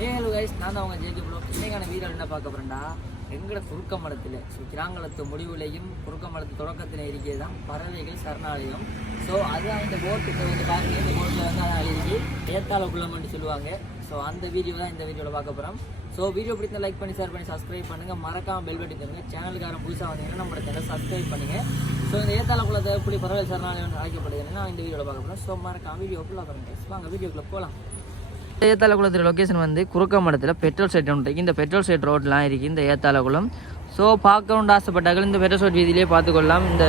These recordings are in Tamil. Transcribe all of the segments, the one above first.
ஹலோ கைஸ், நான் தான் உங்கள் ஜேகே ப்ளோ. இன்னைக்கான வீடியோ என்ன பார்க்க போகிறேன்டா, எங்களோட குறுக்க மடத்தில் கிராங்களத்து முடிவுலையும் குறுக்க மடத்து தொடக்கத்தில் இருக்கிறது தான் பறவைகள் சரணாலயம். ஸோ அதுதான் இந்த போட்டுக்கு வந்து பாருங்க, இந்த போட்டில் வந்து அதான் எழுதி ஏத்தால குளம்னு சொல்லுவாங்க. ஸோ அந்த வீடியோ தான் இந்த வீடியோவில் பார்க்க போகிறோம். ஸோ வீடியோ பிடித்த லைக் பண்ணி ஷேர் பண்ணி சப்ஸ்கிரைப் பண்ணுங்கள். மறக்காமல் பெல் பட்டி தருங்க. சேனலுக்காரன் புதுசாக வந்தீங்கன்னா நம்மளோட சேனல் சப்ஸ்கிரைப் பண்ணுங்கள். ஸோ இந்த ஏத்தால குளத்தை எப்படி பறவைகள் சரணாலயம் அழைக்கப்படுதுன்னு நான் இந்த வீடியோவில் பார்க்க போகிறேன். ஸோ மறக்காமல் வீடியோக்குள்ளே பாருங்கள். வாங்க வீடியோக்குள்ளே போகலாம். ஏத்தாலகுளத்தில் லொக்கேஷன் வந்து குறுக்கமடத்தில் பெட்ரோல் செட் ஒன்று இருக்குது. இந்த பெட்ரோல் செட் ரோட்லாம் இருக்குது இந்த ஏத்தாலகுளம். ஸோ பார்க்கணுன்னு ஆசைப்பட்டார்கள் இந்த பெட்ரோல் செட் வீதியிலே பார்த்துக்கொள்ளலாம். இந்த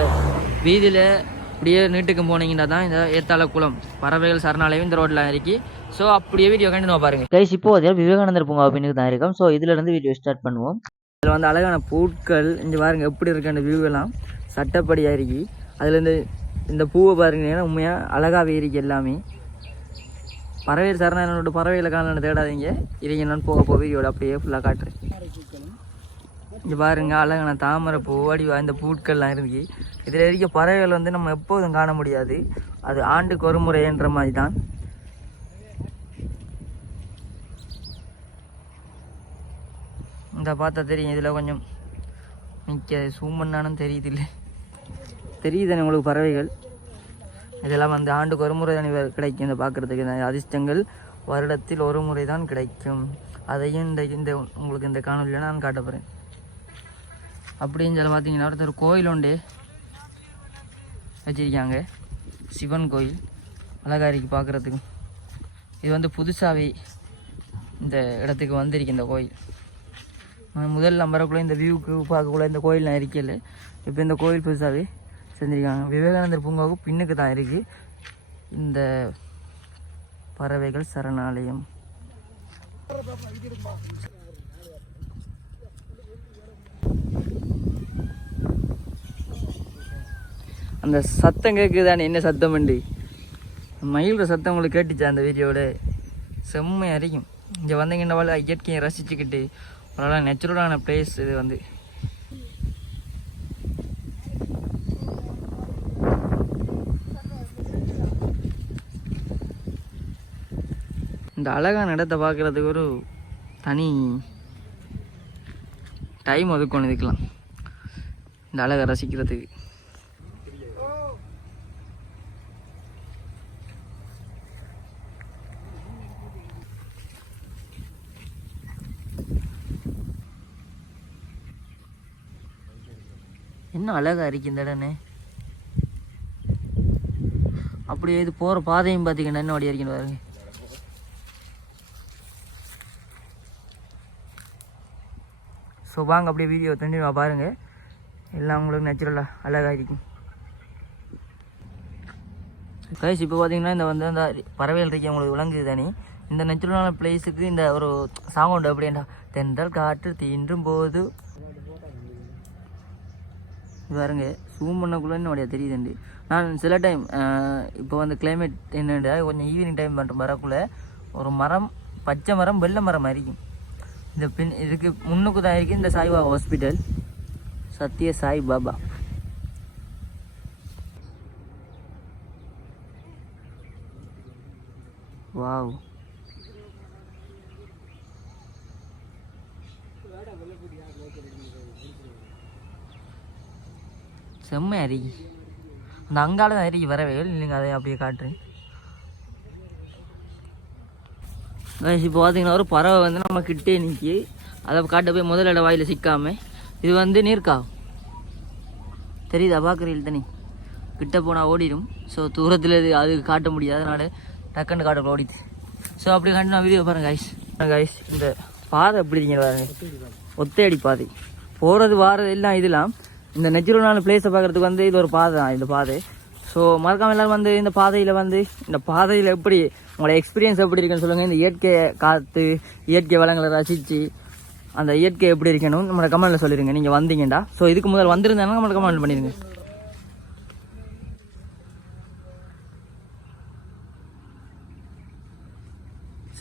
வீதியில் அப்படியே நீட்டுக்கு போனீங்கன்னா தான் இந்த ஏத்தாலகுளம் பறவைகள் சரணாலயம் இந்த ரோட்லாம் இருக்குது. ஸோ அப்படியே வீடியோ கண்டினியூ பாருங்க கைஸ். இப்போ விவேகானந்தர் பூங்கா பின்னுக்கு தான் இருக்கும். ஸோ இதுலேருந்து வீடியோ ஸ்டார்ட் பண்ணுவோம். இதில் வந்து அழகான பூட்கள் இங்கே பாருங்க எப்படி இருக்கு. அந்த வியூவெல்லாம் சட்டப்படியாக இருக்குது. அதுலேருந்து இந்த பூவை பாருங்கன்னா உண்மையாக அழகாகவே இருக்குது எல்லாமே. பறவைகள் சரணாலயோட பறவைகளை காணலன்னு தேடாதீங்க. இருங்க, நான் போக வீடியோட அப்படியே ஃபுல்லாக காட்டுறேன். இங்கே பாருங்க அழகான தாமரை பூ வடிவா இந்த பூட்கள்லாம் இருக்கு. இதில் இருக்க பறவைகள் வந்து நம்ம எப்போதும் காண முடியாது. அது ஆண்டுக்கு ஒரு முறைன்ற மாதிரி தான். இந்த பார்த்தா தெரியும். இதில் கொஞ்சம் நிற்க சூம் பண்ணானும் தெரியுது, இல்லை தெரியுது உங்களுக்கு பறவைகள். இதெல்லாம் வந்து ஆண்டுக்கு ஒரு முறை தான் கிடைக்கும். இந்த பார்க்குறதுக்கு இந்த அதிர்ஷ்டங்கள் வருடத்தில் ஒரு முறை தான் கிடைக்கும். அதையும் இந்த உங்களுக்கு இந்த காணொலியில் நான் காட்ட போகிறேன். அப்படின்னு சொல்லி பார்த்தீங்கன்னா ஒருத்தர் கோயில் ஒன்று வச்சிருக்காங்க, சிவன் கோயில். அழகாரிக்கு பார்க்குறதுக்கு இது வந்து புதுசாகவே இந்த இடத்துக்கு வந்திருக்கு இந்த கோயில். முதல் நம்பருக்குள்ளே இந்த வியூவுக்கு பார்க்கக்குள்ள இந்த கோயில்லாம் இருக்கல. இப்போ இந்த கோயில் புதுசாகவே செஞ்சுருக்காங்க. விவேகானந்தர் பூங்காவுக்கு பின்னுக்கு தான் இருக்குது இந்த பறவைகள் சரணாலயம். அந்த சத்தம் கேட்குதானே, என்ன சத்தம் உண்டு? மயிலோட சத்தம் உங்களுக்கு கேட்டுச்சா அந்த வீடியோட? செம்மையாக இருக்கும். இங்கே வந்தீங்கன்னா இயற்கையை ரசிச்சுக்கிட்டு ஒரு நேச்சுரலான பிளேஸ் இது வந்து. இந்த அழகான இடத்தை பார்க்குறதுக்கு ஒரு தனி டைம் ஒதுக்கணும் இதுக்கெலாம், இந்த அழகை ரசிக்கிறதுக்கு. என்ன அழகாக இருக்கு இந்த இடனே. அப்படியே இது போகிற பாதையும் பார்த்தீங்கன்னா என்ன வழியாக இருக்குன்னு பாருங்க. ஸோ வாங்க அப்படியே வீடியோ தண்டிவா பாருங்கள். எல்லாம் உங்களுக்கு நேச்சுரலாக அழகாக இருக்கும். கைஸ் இப்போ பார்த்தீங்கன்னா இந்த வந்து அந்த பறவைகள் இருக்க உங்களுக்கு விளங்குது தானே. இந்த நேச்சுரலான பிளேஸுக்கு இந்த ஒரு சாங் உண்டு. அப்படின்னா தென்றல் காற்று தீண்டும் போது பாருங்க. ஜூம் பண்ணக்குள்ளே என்னுடைய தெரியுதுண்டு. நான் சில டைம் இப்போ வந்து கிளைமேட் என்னென்னா கொஞ்சம் ஈவினிங் டைம் பண்ணுற வரக்குள்ளே ஒரு மரம், பச்சை மரம், வெள்ளை மரம் இருக்கும். இந்த இதுக்கு முன்னுக்கு தான் இருக்குது இந்த சாய்பாபா ஹாஸ்பிட்டல், சத்ய சாய் பாபா. வாவ், செம்மையா இருக்கு. அந்த அங்கால தான் இருக்கு வரவைகள். இல்லைங்க, அதை அப்படியே காட்டுறேன். இப்போ பார்த்தீங்கன்னா ஒரு பறவை வந்து நம்ம கிட்டே நிற்கி அதை காட்ட போய் முதலிட வாயில் சிக்காமல் இது வந்து நீர்க்காவும் தெரியுதா? பார்க்குறீங்க தண்ணி கிட்ட போனால் ஓடிடும். ஸோ தூரத்தில் இது அது காட்ட முடியாது, அதனால டக்குன்னு காட்ட ஓடிது. ஸோ அப்படி கண்டு நான் வீடியோ பாருங்க கைஸ். இந்த பாதை எப்படி இருக்கீங்க பாருங்க, ஒத்தையடி பாதை. போகிறது வாரது எல்லாம் இதெல்லாம் இந்த நேச்சுரலான பிளேஸை பார்க்குறதுக்கு வந்து இது ஒரு பாதை தான் இந்த பாதை. ஸோ மறக்காமல் எல்லோரும் வந்து இந்த பாதையில் எப்படி உங்களோட எக்ஸ்பீரியன்ஸ் எப்படி இருக்குன்னு சொல்லுங்கள். இந்த இயற்கையை காற்று, இயற்கை வளங்களை ரசித்து அந்த இயற்கை எப்படி இருக்கணும் நம்மளோட கமெண்ட்டில் சொல்லிடுங்க நீங்கள் வந்தீங்கடா. ஸோ இதுக்கு முதல் வந்திருந்தாலும் நம்மளோட கமெண்ட் பண்ணிடுங்க.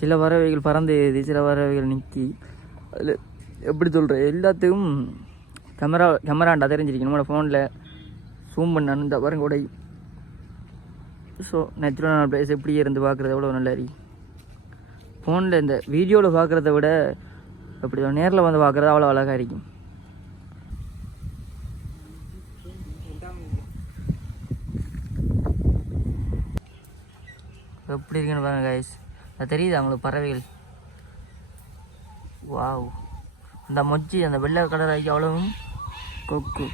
சில பறவைகள் பறந்து எழுதி, சில பறவைகள் நிற்கி. அதில் எப்படி சொல்கிறேன், எல்லாத்தையும் கேமராண்டா தெரிஞ்சிருக்கணும். நம்மளோட ஃபோனில் ஜூம் பண்ணான்னு இந்த பாருங்க உடை. ஸோ நேச்சுரலான பிளேஸ் எப்படி இருந்து பார்க்குறது எவ்வளோ நல்லா இருக்கு. ஃபோனில் இந்த வீடியோவில் பார்க்குறத விட அப்படி நேரில் வந்து பார்க்குறது அவ்வளோ அழகாக இருக்கும். எப்படி இருக்குன்னு பாருங்க கைஸ். அது தெரியுது அவங்களுக்கு பறவைகள். வாவ், அந்த மொச்சி அந்த வெள்ளை கலர் ஆகி அவ்வளவும் கொக்கு.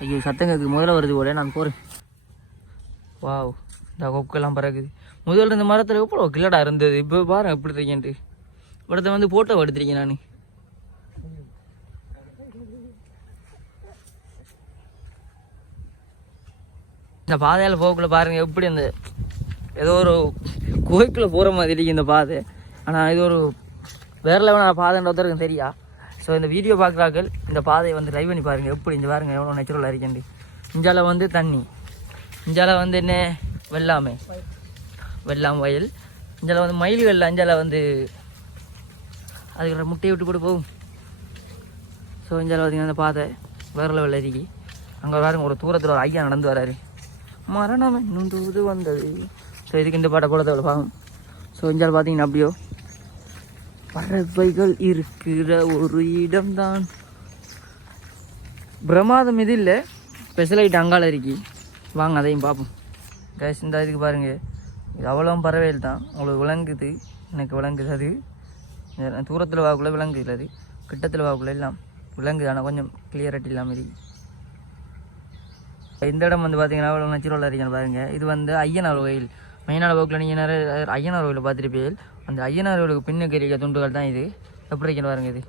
ஐயோ சத்தம் கேட்குது, முதல்ல வருது போல, நான் போகிறேன். வாவ், இந்த கொக்கெல்லாம் பறக்குது. முதல்ல இந்த மரத்தில் எவ்வளோ கிளடா இருந்தது, இப்போ பாருங்க எப்படி இருக்கேன்ட்டு. இவடத்தை வந்து போட்டோ எடுத்துருக்கேன் நான். இந்த பாதையால் போக்குள்ள பாருங்க எப்படி அந்த ஏதோ ஒரு கோயிலுக்குள்ளே போகிற மாதிரி இந்த பாதை. ஆனால் இது ஒரு வேறு லெவலான பாதைன்றதுக்கும் தெரியா. ஸோ இந்த வீடியோ பார்க்குறாக்கள் இந்த பாதையை வந்து லைவ் பண்ணி பாருங்கள் எப்படி. இந்த பாருங்கள் எவ்வளோ நேச்சுரலாக இருக்கேன். இஞ்சால வந்து தண்ணி, இஞ்சால வந்து என்ன வெள்ளாம் வயல், இஞ்சால வந்து மயில்கள், அஞ்சால வந்து அதுக்கு முட்டையை விட்டு போட்டு போகும். ஸோ இஞ்சால பார்த்தீங்கன்னா அந்த பாதை வேறு லெவலில் இருக்கி. அங்கே பாருங்க ஒரு தூரத்தில் ஒரு ஐயா நடந்து வராரு. மரணம் இன்னும் தூது வந்தது. ஸோ இதுக்கு இந்த பாட்டை கூட தேவை பார்க்கும். ஸோ இஞ்சால் பார்த்தீங்கன்னா அப்படியோ பறவைகள் இருக்கிற ஒரு இடம்தான். பிரமாதம் இது இல்லை, ஸ்பெஷலைட் அங்கால இருக்கி. வாங்க அதையும் பார்ப்போம் கைஸ். இந்த இதுக்கு பாருங்கள், இது அவ்வளோ பறவைகள் தான். உங்களுக்கு விளங்குது, எனக்கு விளங்குது. அது தூரத்தில் வாக்குள்ள விளங்குது, அது கிட்டத்தில் வாக்குள்ள எல்லாம் விளங்குது. ஆனால் கொஞ்சம் கிளியரிட்டி இல்லாமல் இருக்கு. இந்த இடம் வந்து பார்த்தீங்கன்னா அவ்வளோ நேச்சுரலாக இருக்கணும் பாருங்கள். இது வந்து ஐயனார் கோயில். மெயினான போக்கில் நீங்கள் நிறைய ஐயனார் கோயிலை பார்த்துருப்பீர்கள். அந்த ஐயனார் கோயிலுக்கு பின்னுக்கு இருக்க துண்டுகள் தான் இது. எப்படி இருக்கணும் பாருங்க. இது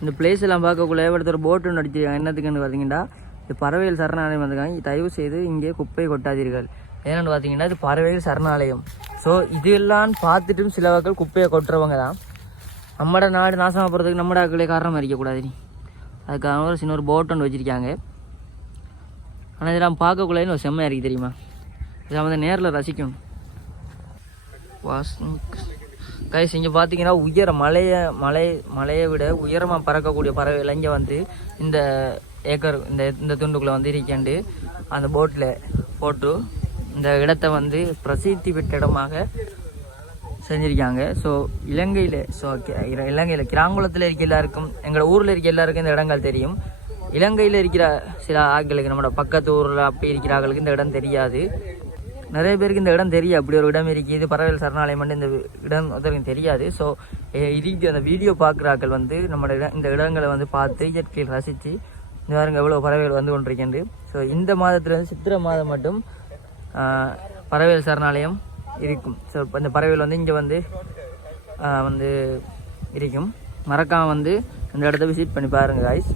இந்த பிளேஸ் எல்லாம் பார்க்கக்குள்ள ஒருத்தர் போட்டு நடிச்சிருக்காங்க. என்னத்துக்குன்னு பார்த்தீங்கன்னா இது பறவைகள் சரணாலயம் வந்துருக்காங்க. தயவு செய்து இங்கே குப்பை கொட்டாதீர்கள். ஏன்னு பார்த்தீங்கன்னா இது பறவைகள் சரணாலயம். ஸோ இதெல்லாம் பார்த்துட்டும் சில மக்கள் குப்பையை கொட்டுறவங்க தான். நம்மட நாடு நாசமாக போகிறதுக்கு நம்மட ஆக்களே காரணமாக இருக்கக்கூடாது. அதுக்காக ஒரு சின்ன ஒரு போட் ஒன்று வச்சுருக்காங்க. ஆனால் இதெல்லாம் பார்க்கக்குள்ளேன்னு ஒரு செம்மையாக இருக்குது தெரியுமா. இதை வந்து நேரில் ரசிக்கணும். கைஸ் இங்கே பார்த்தீங்கன்னா உயர மலையை விட உயரமாக பறக்கக்கூடிய பறவைகள் இங்கே வந்து இந்த ஏக்கர் இந்த துண்டுக்குள்ளே வந்து இருக்கேண்டு அந்த போட்டில் போட்டு இந்த இடத்த வந்து பிரசித்தி பெற்ற இடமாக செஞ்சுருக்காங்க. ஸோ இலங்கையில் கிராங்குளத்தில் இருக்க எல்லாருக்கும், எங்களோட ஊரில் இருக்க எல்லாருக்கும் இந்த இடங்கள் தெரியும். இலங்கையில் இருக்கிற சில ஆட்களுக்கு, நம்மளோட பக்கத்து ஊரில் அப்படி இருக்கிற ஆட்களுக்கு இந்த இடம் தெரியாது. நிறைய பேருக்கு இந்த இடம் தெரியும், அப்படி ஒரு இடம் இருக்குது, இது பறவைகள் சரணாலயம் வந்து இந்த இடம் அதற்கு தெரியாது. ஸோ இதுக்கு அந்த வீடியோ பார்க்குறாக்கள் வந்து நம்மளோட இந்த இடங்களை வந்து பார்த்து இயற்கையில் ரசித்து இந்த பாருங்க எவ்வளோ பறவைகள் வந்து கொண்டிருக்கின்றது. ஸோ இந்த மாதத்தில் வந்து சித்திரை மாதம் மட்டும் பறவைகள் சரணாலயம் இருக்கும். ஸோ இந்த பறவைகள் வந்து இங்கே வந்து இருக்கும். மறக்காமல் வந்து இந்த இடத்த விசிட் பண்ணி பாருங்கள் காய்ஸ்.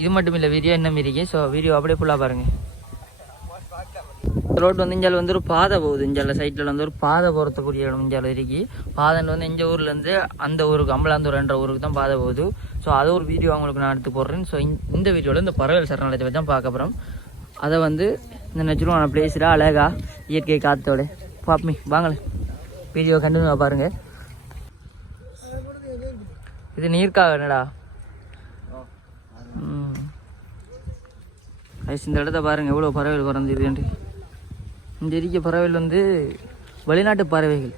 இது மட்டும் இல்லை, வீடியோ இன்னும் இருக்கு. ஸோ வீடியோ அப்படியே ஃபுல்லாக பாருங்கள். ரோட் வந்து இஞ்சால வந்து ஒரு பாதை போகுது. இஞ்சால சைட்டில் வந்து ஒரு பாதை போகிறதுக்கூடிய இடம் இஞ்சால இருக்கு. பாதைன்னு வந்து இந்த ஊர்லேருந்து அந்த ஊருக்கு அம்பலாந்தூர் என்ற ஊருக்கு தான் பாதை போகுது. ஸோ அது ஒரு வீடியோ அவங்களுக்கு நான் எடுத்து போடுறேன். ஸோ இந்த வீடியோவில் இந்த பறவைகள் சரணாலயத்தை வச்சு தான் பார்க்க போகிறோம். அதை வந்து இந்த நேச்சுரலான பிளேஸில் அழகா இயற்கை காற்றோட பாப்பி வாங்கலை. வீடியோ கண்டினியூவாக பாருங்கள். இது நீர்க்காக என்னடா. இந்த இடத்த பாருங்கள் எவ்வளோ பறவைகள் குறைஞ்சிருக்குன்ட்டு. இந்த இருக்க பறவைகள் வந்து வெளிநாட்டு பறவைகள்.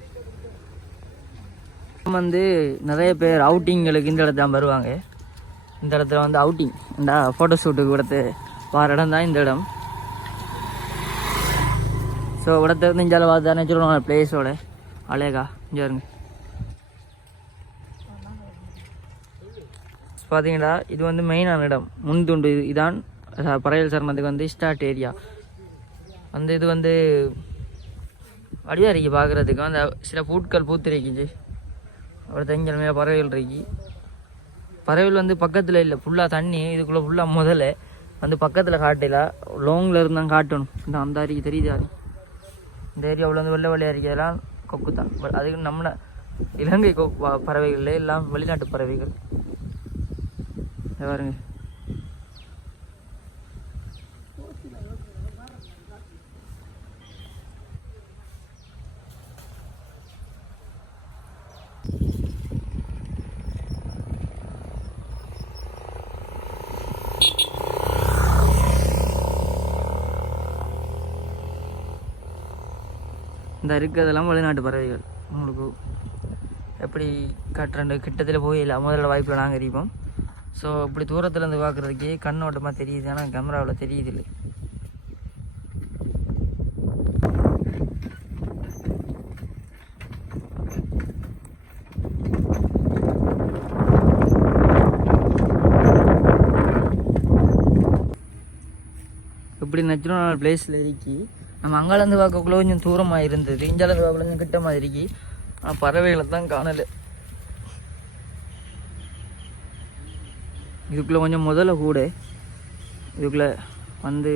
வந்து நிறைய பேர் அவுட்டிங்களுக்கு இந்த இடத்துல தான் வருவாங்க. இந்த இடத்துல வந்து அவுட்டிங், இந்த ஃபோட்டோ ஷூட்டுக்கு இடத்து வர இடம் தான் இந்த இடம். ஸோ இடத்த வந்து இஞ்சால பார்த்தா நேச்சுரலான பிளேஸோட அழகா இங்கே இருங்க. பார்த்தீங்கன்னா இது வந்து மெயினான இடம், முன்துண்டு. இதான் பறவைகள் சரணத்துக்கு வந்து ஸ்டார்ட் ஏரியா. வந்து இது வந்து வடிவாக இருக்கு பார்க்குறதுக்கு. அந்த சில பூட்கள் பூத்துருக்குச்சு. அப்புறம் தெங்கல் மேலே பறவைகள் இருக்கு. பறவைகள் வந்து பக்கத்தில் இல்லை, ஃபுல்லாக தண்ணி. இதுக்குள்ளே ஃபுல்லாக முதல்ல வந்து பக்கத்தில் காட்டல, லாங்கில் இருந்தால் காட்டணும். இந்த அந்த அருகே தெரியுது. இந்த ஏரியாவில் வந்து வெள்ளை வெள்ளையாக இருக்கிறதெல்லாம் கொக்கு தான். அதுக்கு நம்ம இலங்கை பறவைகள் எல்லாம் வெளிநாட்டு பறவைகள் பாருங்க. இந்த இருக்கிறதெல்லாம் வெளிநாட்டு பறவைகள். உங்களுக்கு எப்படி காட்டுறேன் கிட்டத்தில் போயிடல முதல்ல வாய்ப்பில் நாங்கள் இருப்போம். ஸோ இப்படி தூரத்துலேருந்து பார்க்குறதுக்கே கண்ணோட்டமாக தெரியுது, ஆனால் கேமராவில் தெரியுது இல்லை. இப்படி நேச்சுரல் பிளேஸில் இருக்கி நம்ம அங்காலேருந்து பார்க்கக்குள்ள கொஞ்சம் தூரமாக இருந்தது, இஞ்சாலேருந்து பார்க்கக்குள்ள கொஞ்சம் கிட்ட மாதிரி இருக்கி. ஆனால் பறவைகளை தான் காணலை. இதுக்குள்ளே கொஞ்சம் முதல்ல கூட இதுக்குள்ளே வந்து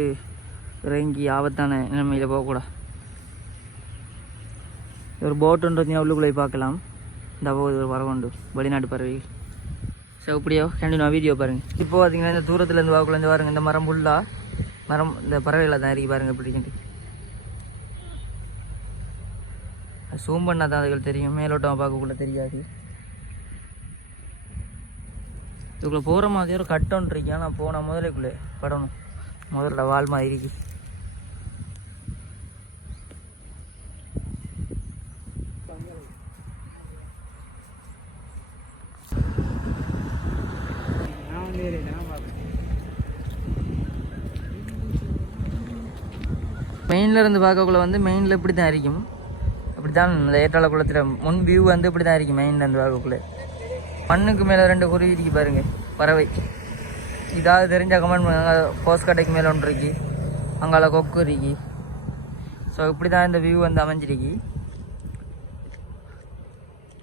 இறங்கி ஆபத்தான நிலைமையில் போகக்கூடாது. ஒரு போட்டுன்றது உள்ளுக்குள்ளே பார்க்கலாம். இந்த ஒரு பறவைண்டு வெளிநாட்டு பறவைகள். ஸோ இப்படியோ கண்டினியூ வீடியோ பாருங்கள். இப்போ பார்த்தீங்கன்னா இந்த தூரத்துலேருந்து பார்க்கக்குள்ள பாருங்கள், இந்த மரம் ஃபுல்லாக மரம் இந்த பறவைகளை தான் இறக்கி பாருங்கள் இப்படி சூம் பண்ணால் தான் அதுகள் தெரியும், மேலோட்டம் பார்க்கக்குள்ள தெரியாது. இதுக்குள்ளே போகிற மாதிரி ஒரு கட்டோன் இருக்கு, ஆனால் போனால் முதலைக்குள்ளே படணும், முதல்ல வால் மாதிரி இருக்கு. மெயினில் இருந்து பார்க்கக்குள்ள வந்து மெயினில் இப்படி தான் இருக்கும். அப்படி தான் இந்த ஏற்றால குளத்தில் முன் வியூ வந்து இப்படி தான் இருக்கும். மெயினில் இருந்து பார்க்கக்குள்ள மண்ணுக்கு மேலே 2 குருவி இருக்கு பாருங்கள், பறவை. இதாவது தெரிஞ்சால் கமெண்ட் பண்ணுங்க. போஸ்ட் கட்டைக்கு மேலே ஒன்று இருக்கு, அங்கால கொக்கு இருக்கு. ஸோ இப்படி தான் இந்த வியூ வந்து அமைஞ்சிருக்கு.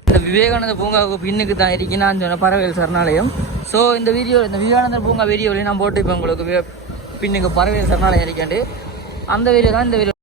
இந்த விவேகானந்த பூங்காவுக்கு பின்னுக்கு தான் இருக்கு நான் சொன்ன பறவைகள் சரணாலயம். ஸோ இந்த விவேகானந்தர் பூங்கா வீடியோவிலையும் நான் போட்டு இப்போ உங்களுக்கு பின்னுக்கு பறவைகள் சரணாலயம் இருக்காண்டு அந்த வீடியோ தான் இந்த வீடியோ.